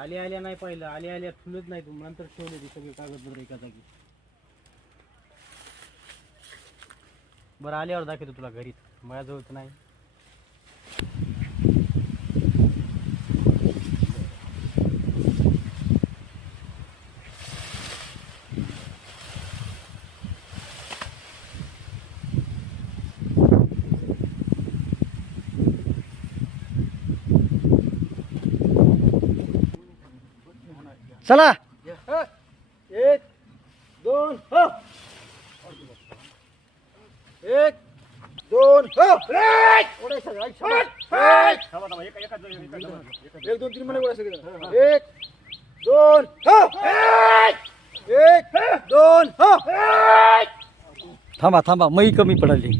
आले आल्या नाही पाहिलं, आले आल्या ठेवलंच नाही तू, नंतर ठेवले ती सगळे कागदपत्र एका जागी. बरं आल्यावर दाखवतो तुला घरी, माझ्याजवळच नाही. चला. 1 2 हो. 1 2 हो. 1 2 3 म्हणे गोळा सगळे. 1 2 हो. 1 2 हो. थांबा थांबा, मई कमी पडली.